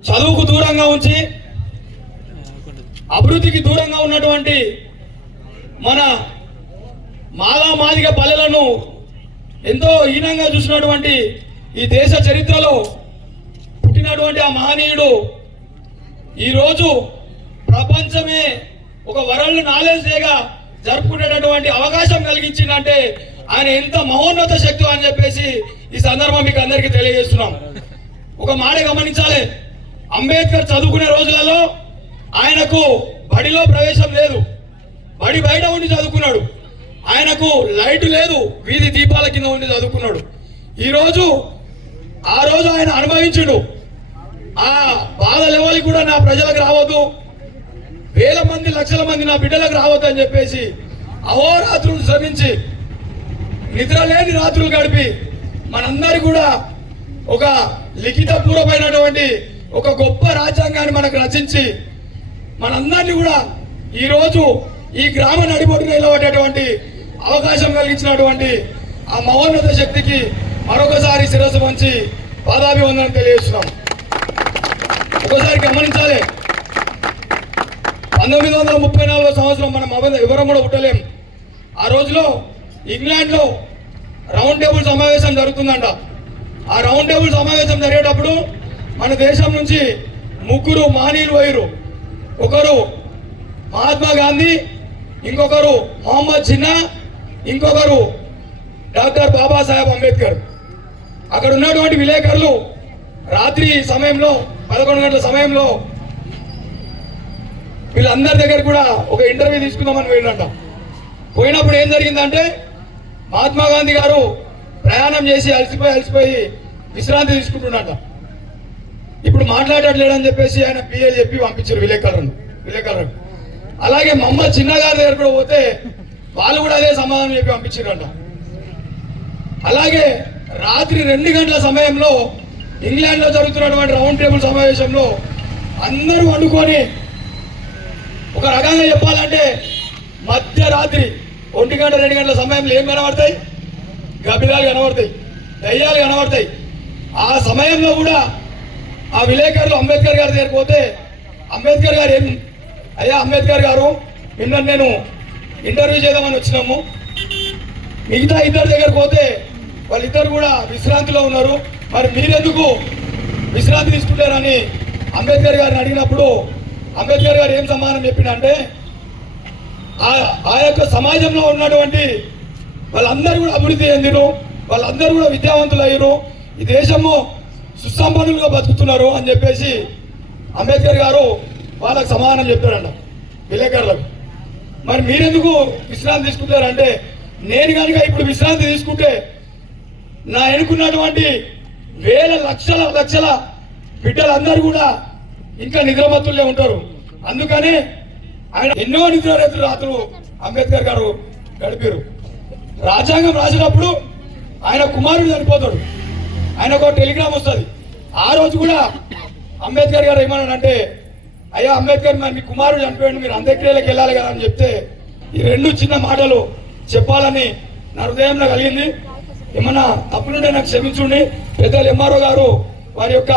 చదువుకు దూరంగా ఉంచి అభివృద్ధికి దూరంగా ఉన్నటువంటి మన మాలా మాదిగ పల్లెలను ఎంతో హీనంగా చూసినటువంటి ఈ దేశ చరిత్రలో పుట్టినటువంటి ఆ మహనీయుడు ఈరోజు ప్రపంచమే ఒక వరల్డ్ నాలెడ్జ్ డేగా జరుపుకునేటటువంటి అవకాశం కలిగించిందంటే ఆయన ఎంత మహోన్నత శక్తి అని చెప్పేసి ఈ సందర్భం మీకు అందరికీ తెలియజేస్తున్నాం. ఒక మాట గమనించాలి. అంబేద్కర్ చదువుకునే రోజులలో ఆయనకు బడిలో ప్రవేశం లేదు. బడి బయట ఉండి చదువుకున్నాడు. ఆయనకు లైట్ లేదు వీధి దీపాల కింద ఉండి చదువుకున్నాడు. ఈరోజు ఆ రోజు ఆయన అనుభవించుడు. ఆ బాధ లెవెల్కి కూడా నా ప్రజలకు రావద్దు. వేల మంది లక్షల మంది నా బిడ్డలకు రావద్దు అని చెప్పేసి అహోరాత్రులు శ్రమించి నిద్ర లేని రాత్రులు గడిపి మనందరి కూడా ఒక లిఖిత పూర్వమైనటువంటి ఒక గొప్ప రాజ్యాంగాన్ని మనకు రచించి మనందరినీ కూడా ఈరోజు ఈ గ్రామ నడిబొట్టున నిలబడేటువంటి అవకాశం కలిగించినటువంటి ఆ మహోన్నత శక్తికి మరొకసారి శిరస్సు మంచి పాదాభివందనం తెలియజేస్తున్నాం. ఒకసారి గమనించాలి. పంతొమ్మిది వందల ముప్పై నాలుగో సంవత్సరం మనం అవ- వివరం కూడా పుట్టలేం. ఆ రోజులో ఇంగ్లాండ్లో రౌండ్ టేబుల్ సమావేశం జరుగుతుందంట. ఆ రౌండ్ టేబుల్ సమావేశం జరిగేటప్పుడు మన దేశం నుంచి ముగ్గురు మానీలు పోయిరు ఒకరు మహాత్మా గాంధీ ఇంకొకరు మొహమ్మద్ జిన్నా ఇంకొకరు డాక్టర్ బాబాసాహెబ్ అంబేద్కర్. అక్కడ ఉన్నటువంటి విలేకరులు రాత్రి సమయంలో పదకొండు గంటల సమయంలో వీళ్ళందరి దగ్గర కూడా ఒక ఇంటర్వ్యూ తీసుకుందామని పోయినట్ట పోయినప్పుడు ఏం జరిగిందంటే మహాత్మా గాంధీ గారు ప్రయాణం చేసి అలసిపోయి అలసిపోయి విశ్రాంతి తీసుకుంటున్నట ఇప్పుడు మాట్లాడట్లేడని చెప్పేసి ఆయన పిఏ చెప్పి పంపించారు విలేకరులను విలేకరులను. అలాగే మమ్మ చిన్నగారి దగ్గర కూడా పోతే వాళ్ళు కూడా అదే సమాధానం చెప్పి పంపించారంట. అలాగే రాత్రి రెండు గంటల సమయంలో ఇంగ్లాండ్లో జరుగుతున్నటువంటి రౌండ్ టేబుల్ సమావేశంలో అందరూ వండుకొని ఒక రకంగా చెప్పాలంటే మధ్యరాత్రి ఒంటి గంట రెండు గంటల సమయంలో ఏం కనబడతాయి? గబిలాలు కనబడతాయి దయ్యాలు కనబడతాయి. ఆ సమయంలో కూడా ఆ విలేకరులు అంబేద్కర్ గారి దగ్గరికి పోతే అంబేద్కర్ గారు ఏం అయ్యా అంబేద్కర్ గారు నిన్న నేను ఇంటర్వ్యూ చేద్దామని వచ్చినాము. మిగతా ఇద్దరు దగ్గర పోతే వాళ్ళిద్దరు కూడా విశ్రాంతిలో ఉన్నారు. మరి మీరెందుకు విశ్రాంతి తీసుకుంటారని అంబేద్కర్ గారిని అడిగినప్పుడు అంబేద్కర్ గారు ఏం సమాధానం చెప్పిండంటే ఆ ఆ యొక్క సమాజంలో ఉన్నటువంటి వాళ్ళందరూ కూడా అభివృద్ధి చెందిరు వాళ్ళందరూ కూడా విద్యావంతులు అయ్యారు ఈ దేశము సుసంపన్నులుగా బతుకుతున్నారు అని చెప్పేసి అంబేద్కర్ గారు వాళ్ళకి సమాధానం చెప్పారంట విలేకరులకు. మరి మీరెందుకు విశ్రాంతి తీసుకుంటారంటే నేను కనుక ఇప్పుడు విశ్రాంతి తీసుకుంటే నా ఎన్నుకున్నటువంటి వేల లక్షల లక్షల బిడ్డలందరూ కూడా ఇంకా నిద్రమత్తులే ఉంటారు. అందుకనే ఆయన ఎన్నో నిద్రరేతులు రాత్రులు అంబేద్కర్ గారు గడిపారు. రాజ్యాంగం రాసినప్పుడు ఆయన కుమారుడు చనిపోతాడు. ఆయనకు ఒక టెలిగ్రామ్ వస్తుంది. ఆ రోజు కూడా అంబేద్కర్ గారు ఏమన్నాడంటే అయ్యా అంబేద్కర్ మరి మీ కుమారుడు చనిపోయాడు మీరు అంత్యక్రియలకు వెళ్ళాలి కదా అని చెప్తే ఈ రెండు చిన్న మాటలు చెప్పాలని నా హృదయంలో కలిగింది. ఏమన్నా తప్పులుంటే నాకు క్షమించుండి. పెద్దలు ఎంఆర్ఓ గారు వారి యొక్క